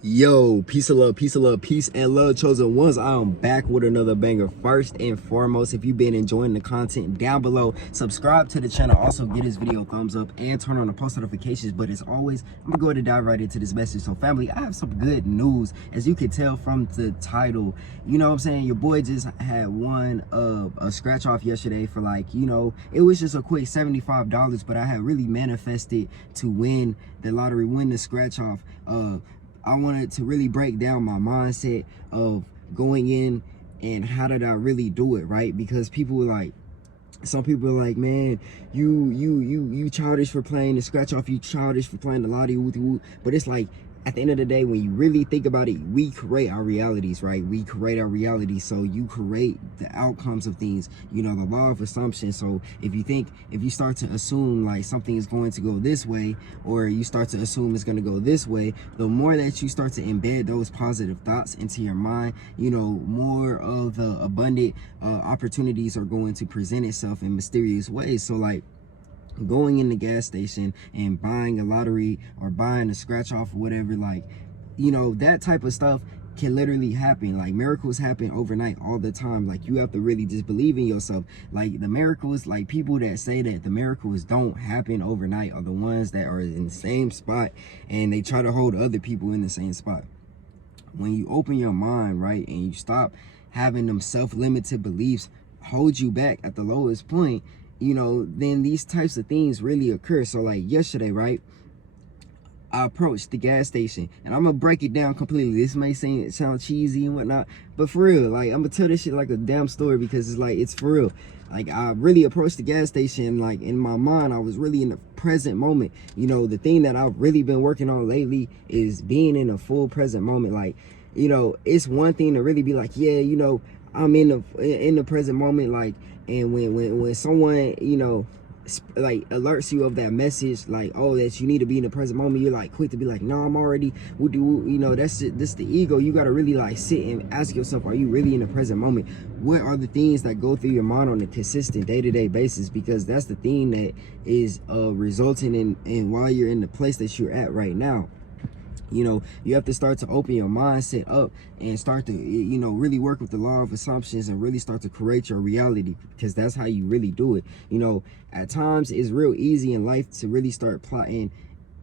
Yo, peace and love, peace and love, peace and love, chosen ones. I am back with another banger. First and foremost, if you've been enjoying the content down below, subscribe to the channel. Also, get this video a thumbs up and turn on the post notifications. But as always, I'm gonna go ahead and dive right into this message. So, family, I have some good news. As you can tell from the title, you know what I'm saying? Your boy just had won a scratch off yesterday for it was just a quick $75, but I had really manifested to win the lottery, win the scratch off. I wanted to really break down my mindset of going in and how did I really do it, right? Because people were like, some people are like, man, you childish for playing the scratch off, you childish for playing the lottery, but it's like, at the end of the day, when you really think about it, we create our realities, right? We create our reality. So you create the outcomes of things, you know, the law of assumption. So if you start to assume like something is going to go this way, or you start to assume it's going to go this way, the more that you start to embed those positive thoughts into your mind, you know, more of the abundant opportunities are going to present itself in mysterious ways. So like, going in the gas station and buying a lottery or buying a scratch off or whatever, like, you know, that type of stuff can literally happen. Like, miracles happen overnight all the time. Like, you have to really just believe in yourself. Like, the miracles, like, people that say that the miracles don't happen overnight are the ones that are in the same spot and they try to hold other people in the same spot. When you open your mind, right, and you stop having them self-limited beliefs hold you back at the lowest point, you know, then these types of things really occur. So like yesterday, right, I approached the gas station, and I'm gonna break it down completely. This may sound cheesy and whatnot, but for real, like, I'm gonna tell this shit like a damn story because it's like, it's for real. Like, I really approached the gas station, like, in my mind, I was really in the present moment. You know, the thing that I've really been working on lately is being in a full present moment. Like, you know, it's one thing to really be like, yeah, you know, I'm in the present moment, like, and when someone, you know, like alerts you of that message, like, oh, that you need to be in the present moment, you're like quick to be like, no, I'm already, you know, that's it, this the ego. You got to really like sit and ask yourself, are you really in the present moment? What are the things that go through your mind on a consistent day-to-day basis? Because that's the thing that is resulting in while you're in the place that you're at right now. You know, you have to start to open your mindset up and start to, you know, really work with the law of assumptions and really start to create your reality, because that's how you really do it. You know, at times it's real easy in life to really start plotting,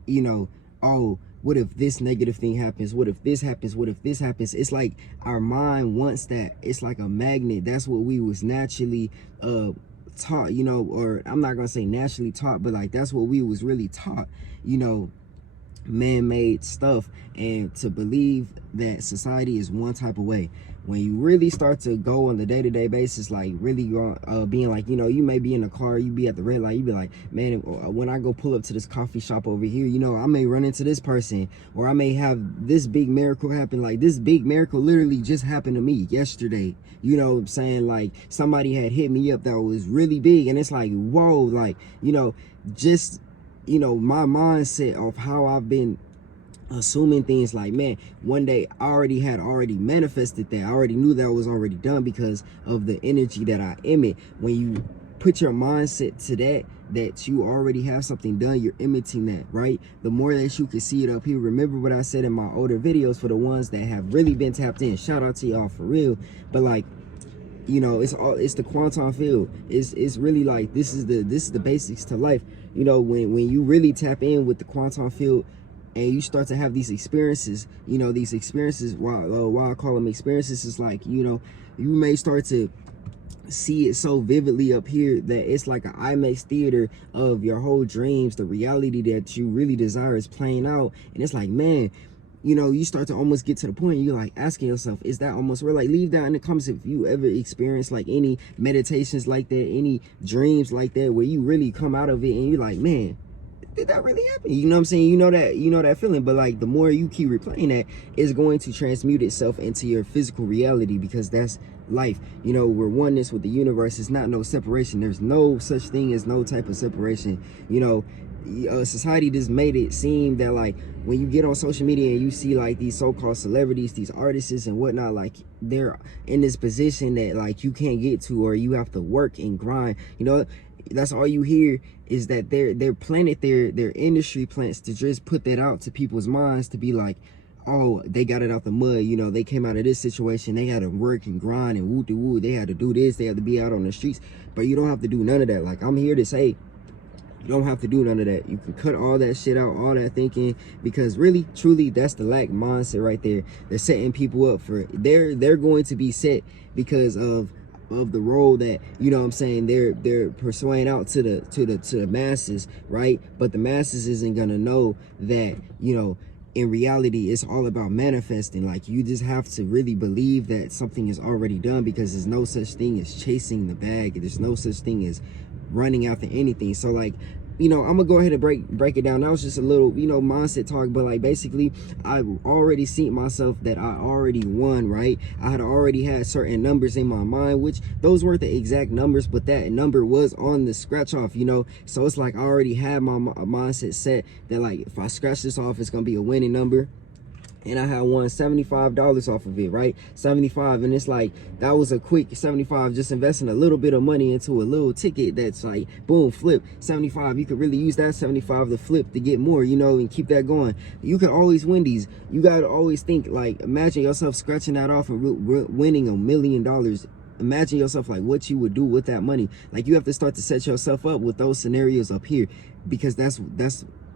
you know, oh, what if this negative thing happens? What if this happens? What if this happens? It's like our mind wants that. It's like a magnet. That's what we was naturally taught, you know, or I'm not gonna say naturally taught, but like that's what we was really taught, you know, man-made stuff, and to believe that society is one type of way. When you really start to go on the day-to-day basis, like really being like, you know, you may be in a car, you be at the red light, you be like, man, when I go pull up to this coffee shop over here, you know, I may run into this person, or I may have this big miracle happen. Like, this big miracle literally just happened to me yesterday. You know what I'm saying? Like, somebody had hit me up that was really big, and it's like, whoa, like, you know, just, you know, my mindset of how I've been assuming things, like, man, one day I already manifested that. I already knew that was already done because of the energy that I emit. When you put your mindset to that you already have something done, you're emitting that, right? The more that you can see it up here. Remember what I said in my older videos for the ones that have really been tapped in. Shout out to y'all for real. But like, you know, it's the quantum field. It's really like, this is the basics to life. You know, when you really tap in with the quantum field and you start to have these experiences, you know, these experiences, why I call them experiences, is like, you know, you may start to see it so vividly up here that it's like an IMAX theater of your whole dreams. The reality that you really desire is playing out, and it's like, man, you know, you start to almost get to the point you're like asking yourself, is that almost real? Like, leave down in the comments if you ever experienced like any meditations like that, any dreams like that, where you really come out of it and you're like, man, did that really happen? You know what I'm saying? You know that feeling. But like, the more you keep replaying that, it's going to transmute itself into your physical reality, because that's life. You know, we're oneness with the universe. It's not no separation. There's no such thing as no type of separation. You know, society just made it seem that like, when you get on social media and you see like these so-called celebrities, these artists and whatnot, like, they're in this position that like you can't get to, or you have to work and grind. You know, that's all you hear, is that they're planted their industry plants to just put that out to people's minds, to be like, oh, they got it out the mud, you know, they came out of this situation, they had to work and grind and woo-de-woo, they had to do this, they had to be out on the streets. But you don't have to do none of that. Like, I'm here to say, you don't have to do none of that. You can cut all that shit out, all that thinking, because really, truly, that's the lack mindset right there. They're setting people up for, they're going to be set because of the role that, you know what I'm saying, they're pursuing out to the masses, right? But the masses isn't gonna know that, you know, in reality, it's all about manifesting. Like, you just have to really believe that something is already done, because there's no such thing as chasing the bag. There's no such thing as running after anything. So, like, you know, I'm gonna go ahead and break it down. That was just a little, you know, mindset talk, but like, basically, I've already seen myself that I already won, right? I had already had certain numbers in my mind, which those weren't the exact numbers, but that number was on the scratch off, you know? So it's like I already had my mindset set that, like, if I scratch this off, it's gonna be a winning number. And I had won $75 off of it, right? 75, and it's like, that was a quick 75, just investing a little bit of money into a little ticket that's like, boom, flip, 75. You could really use that 75 to flip to get more, you know, and keep that going. You can always win these. You got to always think, like, imagine yourself scratching that off and winning $1 million. Imagine yourself, like, what you would do with that money. Like, you have to start to set yourself up with those scenarios up here, because that's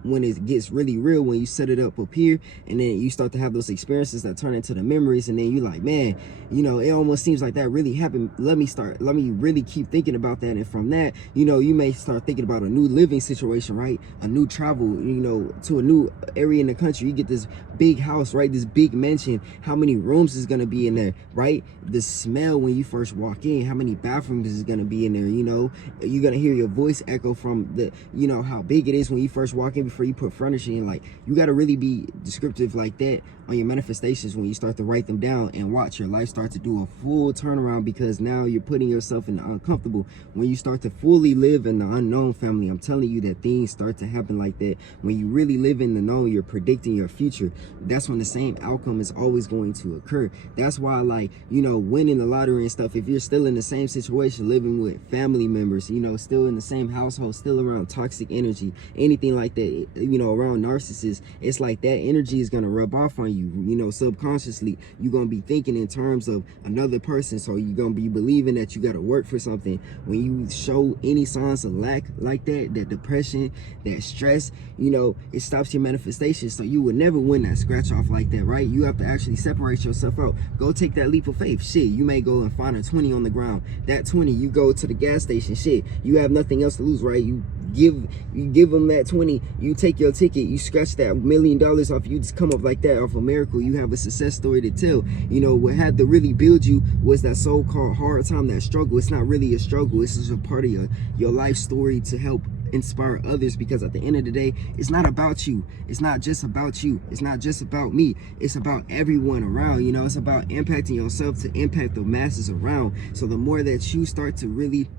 when it gets really real, when you set it up here, and then you start to have those experiences that turn into the memories, and then you like, man, you know, it almost seems like that really happened. Let me really keep thinking about that. And from that, you know, you may start thinking about a new living situation, right? A new travel, you know, to a new area in the country. You get this big house, right? This big mansion. How many rooms is gonna be in there, right? The smell when you first walk in, how many bathrooms is gonna be in there, you know? You're gonna hear your voice echo from the, you know, how big it is when you first walk in before you put furniture in. Like, you got to really be descriptive like that on your manifestations when you start to write them down, and watch your life start to do a full turnaround, because now you're putting yourself in the uncomfortable. When you start to fully live in the unknown, family, I'm telling you that things start to happen like that. When you really live in the known, you're predicting your future. That's when the same outcome is always going to occur. That's why, like, you know, winning the lottery and stuff, if you're still in the same situation, living with family members, you know, still in the same household, still around toxic energy, anything like that, you know, around narcissists, it's like that energy is going to rub off on you. You know, subconsciously, you're going to be thinking in terms of another person. So you're going to be believing that you got to work for something. When you show any signs of lack like that, that depression, that stress, you know, it stops your manifestation. So you would never win that scratch off like that, right? You have to actually separate yourself out. Go take that leap of faith. Shit, you may go and find a 20 on the ground. That 20, you go to the gas station. Shit, you have nothing else to lose, right? You give them that 20, you take your ticket, you scratch that $1 million off, you just come up like that off a miracle. You have a success story to tell. You know, what had to really build you was that so-called hard time, that struggle. It's not really a struggle, it's just a part of your life story to help inspire others, because at the end of the day, it's not about you. It's not just about you. It's not just about me. It's about everyone around. You know, it's about impacting yourself to impact the masses around. So the more that you start to really,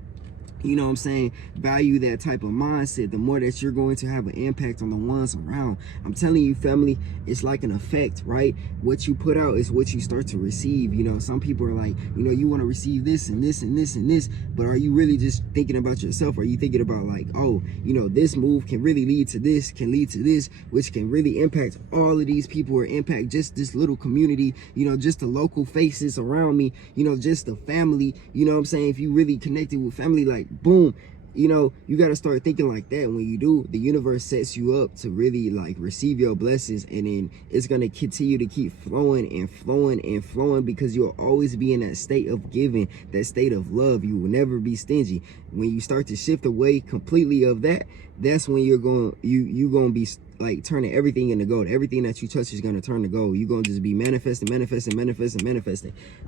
you know what I'm saying, value that type of mindset, the more that you're going to have an impact on the ones around. I'm telling you, family, it's like an effect, right? What you put out is what you start to receive. You know, some people are like, you know, you want to receive this and this and this and this, but are you really just thinking about yourself? Are you thinking about, like, oh, you know, this move can really lead to this, can lead to this, which can really impact all of these people, or impact just this little community, you know, just the local faces around me, you know, just the family, you know what I'm saying? If you really connected with family, like, boom, you know, you got to start thinking like that. When you do, the universe sets you up to really, like, receive your blessings, and then it's going to continue to keep flowing and flowing and flowing, because you'll always be in that state of giving, that state of love. You will never be stingy. When you start to shift away completely of that, that's when you're going to be like turning everything into gold. Everything that you touch is going to turn to gold. You're going to just be manifesting.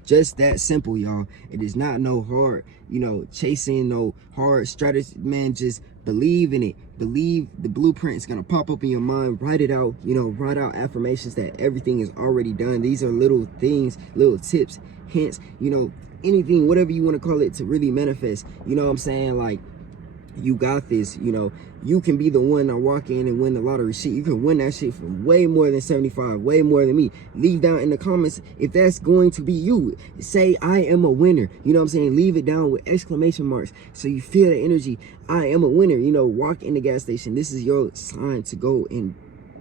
Just that simple, y'all. It is not no hard, you know, chasing no hard strategy, man. Just believe in it. Believe the blueprint is going to pop up in your mind. Write it out, you know, write out affirmations that everything is already done. These are little things, little tips, hints, you know, anything, whatever you want to call it, to really manifest. You know what I'm saying? Like, you got this. You know, you can be the one that walk in and win the lottery. Shit, you can win that shit for way more than 75, way more than me. Leave down in the comments if that's going to be you. Say, I am a winner. You know what I'm saying? Leave it down with exclamation marks, so you feel the energy. I am a winner. You know, walk in the gas station. This is your sign to go and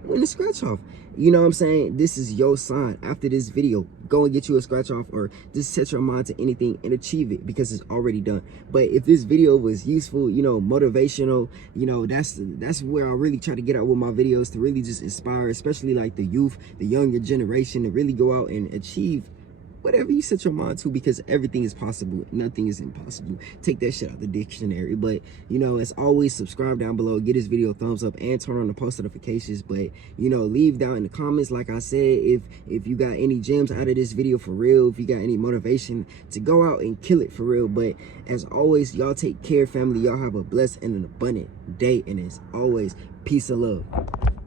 win the scratch off. you know what I'm saying, this is your sign. After this video, go and get you a scratch off, or just set your mind to anything and achieve it, because it's already done. But if this video was useful, you know, motivational, you know, that's where I really try to get out with my videos, to really just inspire, especially like the youth, the younger generation, to really go out and achieve whatever you set your mind to, because everything is possible. Nothing is impossible. Take that shit out the dictionary. But, you know, as always, subscribe down below, get this video a thumbs up, and turn on the post notifications. But, you know, leave down in the comments, like I said, if you got any gems out of this video for real, if you got any motivation to go out and kill it for real. But as always, y'all take care, family. Y'all have a blessed and an abundant day. And as always, peace and love.